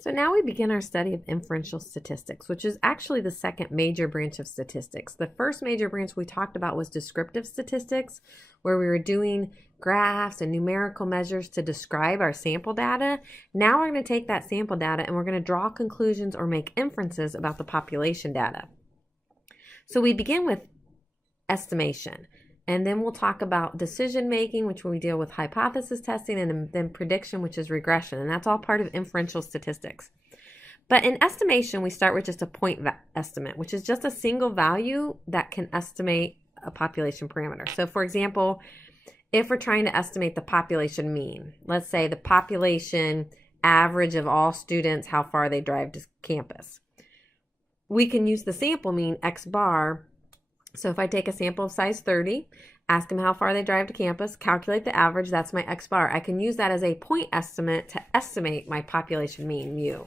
So now we begin our study of inferential statistics, which is actually the second major branch of statistics. The first major branch we talked about was descriptive statistics, where we were doing graphs and numerical measures to describe our sample data. Now we're going to take that sample data and we're going to draw conclusions or make inferences about the population data. So we begin with estimation. And then we'll talk about decision making, which we deal with hypothesis testing, and then prediction, which is regression. And that's all part of inferential statistics. But in estimation, we start with just a point estimate, which is just a single value that can estimate a population parameter. So for example, if we're trying to estimate the population mean, let's say the population average of all students, how far they drive to campus, we can use the sample mean X bar. So if I take a sample of size 30, ask them how far they drive to campus, calculate the average, that's my X bar. I can use that as a point estimate to estimate my population mean, mu.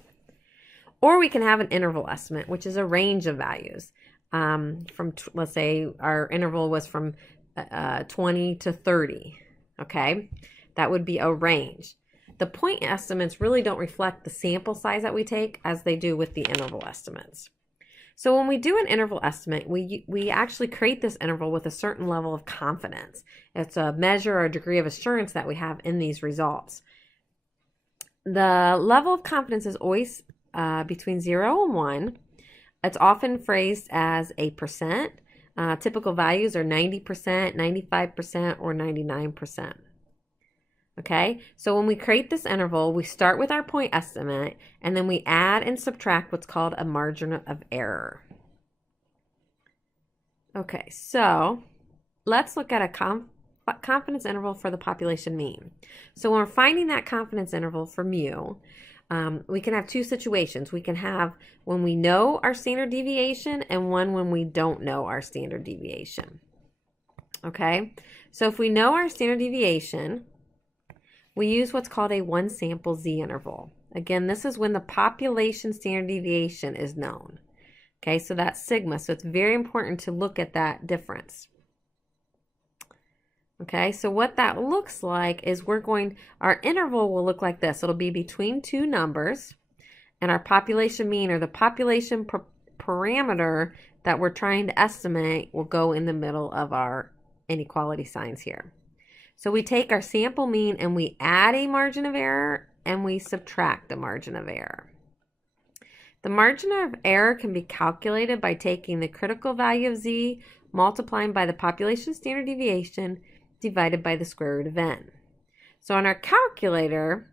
Or we can have an interval estimate, which is a range of values. Let's say our interval was from 20 to 30, okay? That would be a range. The point estimates really don't reflect the sample size that we take as they do with the interval estimates. So when we do an interval estimate, we actually create this interval with a certain level of confidence. It's a measure or a degree of assurance that we have in these results. The level of confidence is always between 0 and 1. It's often phrased as a percent. Typical values are 90%, 95%, or 99%. Okay, so when we create this interval, we start with our point estimate, and then we add and subtract what's called a margin of error. Okay, so let's look at a confidence interval for the population mean. So when we're finding that confidence interval for mu, we can have two situations. We can have when we know our standard deviation and one when we don't know our standard deviation. Okay, so if we know our standard deviation, we use what's called a one sample z interval. Again, this is when the population standard deviation is known. Okay, so that's sigma. So it's very important to look at that difference. Okay, so what that looks like is our interval will look like this. It'll be between two numbers, and our population mean, or the population parameter that we're trying to estimate, will go in the middle of our inequality signs here. So we take our sample mean and we add a margin of error and we subtract a margin of error. The margin of error can be calculated by taking the critical value of z, multiplying by the population standard deviation, divided by the square root of n. So on our calculator,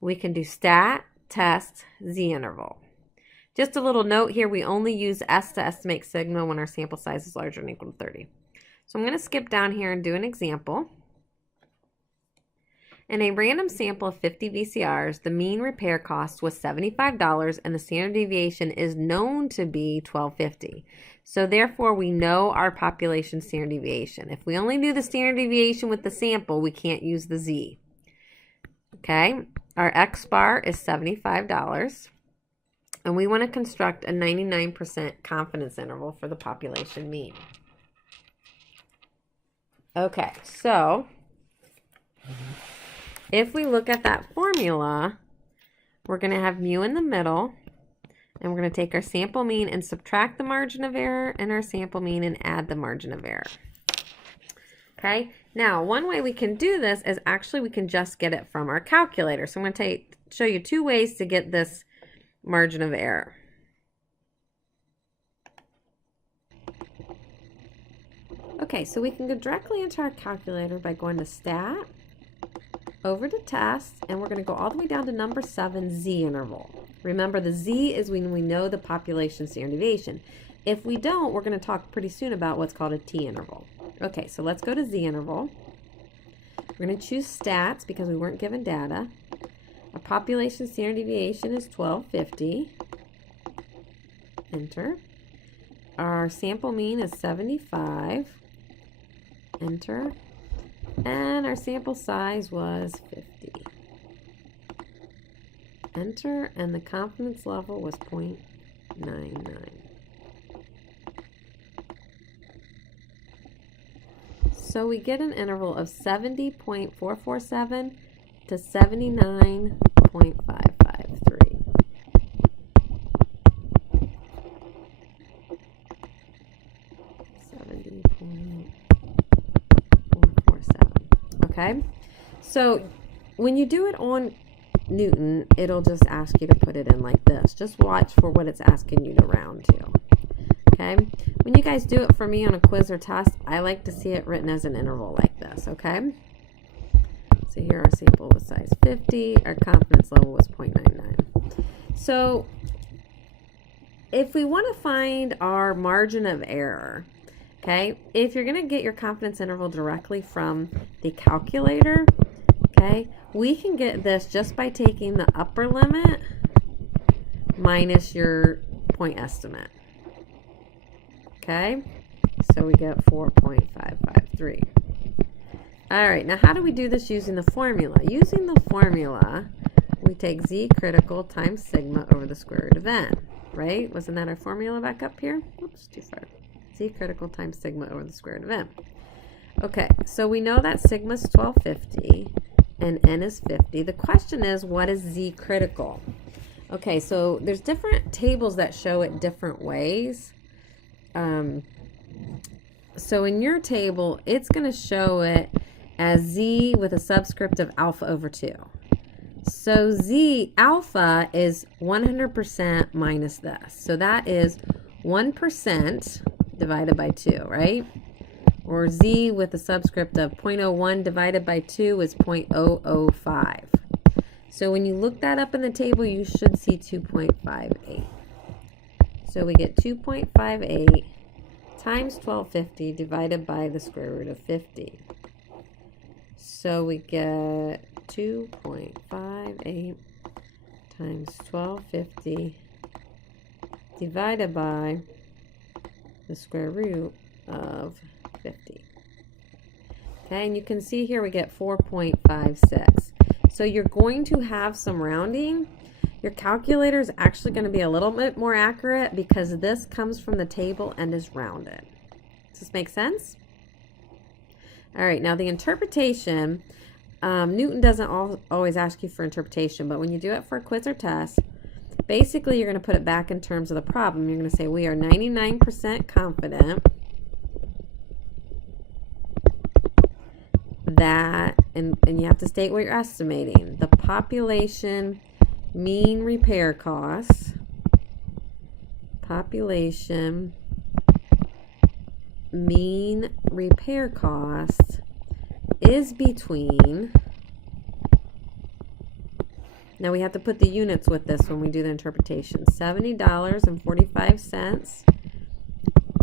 we can do stat, test, z interval. Just a little note here, we only use s to estimate sigma when our sample size is larger than or equal to 30. So I'm going to skip down here and do an example. In a random sample of 50 VCRs, the mean repair cost was $75 and the standard deviation is known to be 1250. So therefore, we know our population standard deviation. If we only knew the standard deviation with the sample, we can't use the z. Okay, our X bar is $75, and we want to construct a 99% confidence interval for the population mean. Okay, so if we look at that formula, we're going to have mu in the middle, and we're going to take our sample mean and subtract the margin of error, and our sample mean and add the margin of error. Okay, now one way we can do this is actually we can just get it from our calculator. So I'm going to show you two ways to get this margin of error. Okay, so we can go directly into our calculator by going to stat, over to test, and we're going to go all the way down to number 7, z interval. Remember, the z is when we know the population standard deviation. If we don't, we're going to talk pretty soon about what's called a t interval. Okay, so let's go to z interval. We're going to choose stats because we weren't given data. Our population standard deviation is 1250. Enter. Our sample mean is 75. Enter. And our sample size was 50. Enter, and the confidence level was 0.99. So we get an interval of 70.447 to 79.553. okay? So when you do it on Newton, it'll just ask you to put it in like this. Just watch for what it's asking you to round to, okay? When you guys do it for me on a quiz or test, I like to see it written as an interval like this, okay? So here our sample was size 50, our confidence level was 0.99. So if we want to find our margin of error, okay, if you're going to get your confidence interval directly from the calculator, okay, we can get this just by taking the upper limit minus your point estimate. Okay, so we get 4.553. All right, now how do we do this using the formula? Using the formula, we take z critical times sigma over the square root of n, right? Wasn't that our formula back up here? Oops, too far. Z critical times sigma over the square root of n. Okay, so we know that sigma is 1250 and n is 50. The question is, what is z critical? Okay, so there's different tables that show it different ways. So in your table, it's going to show it as z with a subscript of alpha over 2. So z alpha is 100% minus this. So that is 1% divided by 2, right? Or z with a subscript of 0.01 divided by 2 is 0.005. So when you look that up in the table, you should see 2.58. So we get 2.58 times 1250 divided by the square root of 50. So we get 2.58 times 1250 divided by the square root of 50. Okay, and you can see here we get 4.56. So you're going to have some rounding. Your calculator is actually going to be a little bit more accurate because this comes from the table and is rounded. Does this make sense? All right, now the interpretation, Newton doesn't always ask you for interpretation, but when you do it for a quiz or test, basically you're going to put it back in terms of the problem. You're going to say we are 99% confident that, and you have to state what you're estimating, the population mean repair costs, population mean repair cost is between, now we have to put the units with this when we do the interpretation, $70.45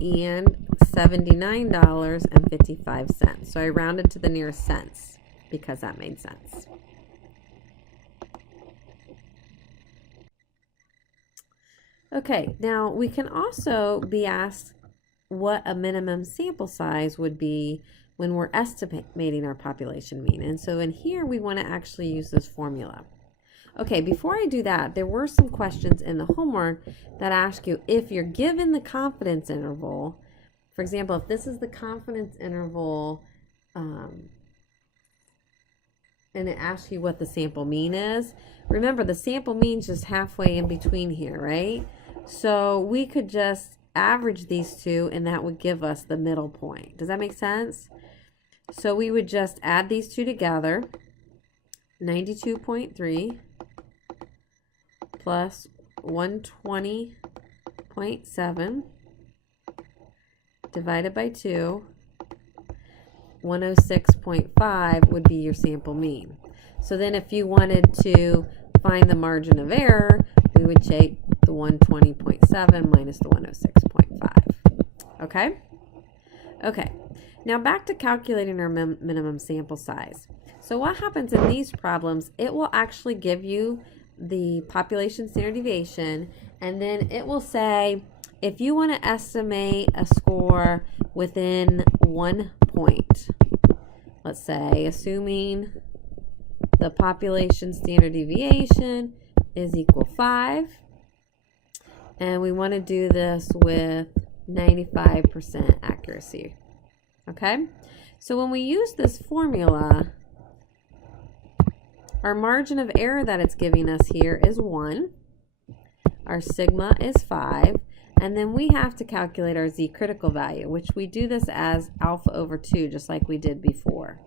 and $79.55. So I rounded to the nearest cents because that made sense. Okay, now we can also be asked what a minimum sample size would be when we're estimating our population mean. And so in here we want to actually use this formula. Okay, before I do that, there were some questions in the homework that ask you if you're given the confidence interval. For example, if this is the confidence interval and it asks you what the sample mean is, remember the sample mean's just halfway in between here, right? So we could just average these two and that would give us the middle point. Does that make sense? So we would just add these two together, 92.3 plus 120.7 divided by 2, 106.5 would be your sample mean. So then if you wanted to find the margin of error, we would take the 120.7 minus the 106.5. Okay? Okay. Now back to calculating our minimum sample size. So what happens in these problems, it will actually give you the population standard deviation, and then it will say if you want to estimate a score within 1 point, let's say assuming the population standard deviation is equal 5, and we want to do this with 95% accuracy. Okay, so when we use this formula, our margin of error that it's giving us here is 1, our sigma is 5, and then we have to calculate our z critical value, which we do this as alpha over 2, just like we did before.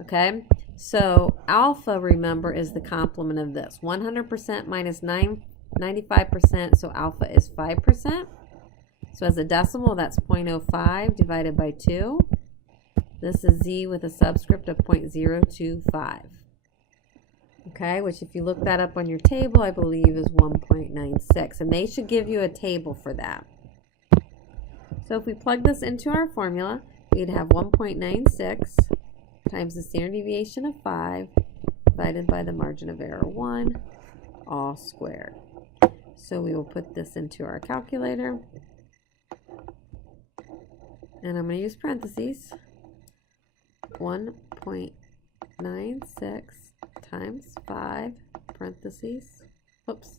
Okay, so alpha, remember, is the complement of this. 100% minus 95%, so alpha is 5%. So as a decimal, that's 0.05 divided by 2. This is z with a subscript of 0.025. Okay, which if you look that up on your table, I believe is 1.96. And they should give you a table for that. So if we plug this into our formula, we'd have 1.96 times the standard deviation of 5 divided by the margin of error 1, all squared. So we will put this into our calculator. And I'm going to use parentheses. 1.96 times 5, parentheses, whoops,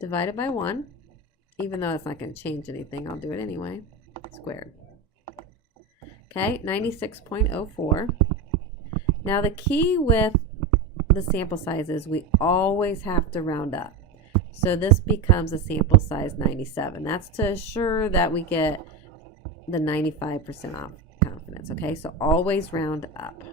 divided by 1. Even though that's not going to change anything, I'll do it anyway. Squared. Okay, 96.04. Now the key with the sample size is we always have to round up. So this becomes a sample size 97. That's to assure that we get the 95% off confidence. Okay, so always round up.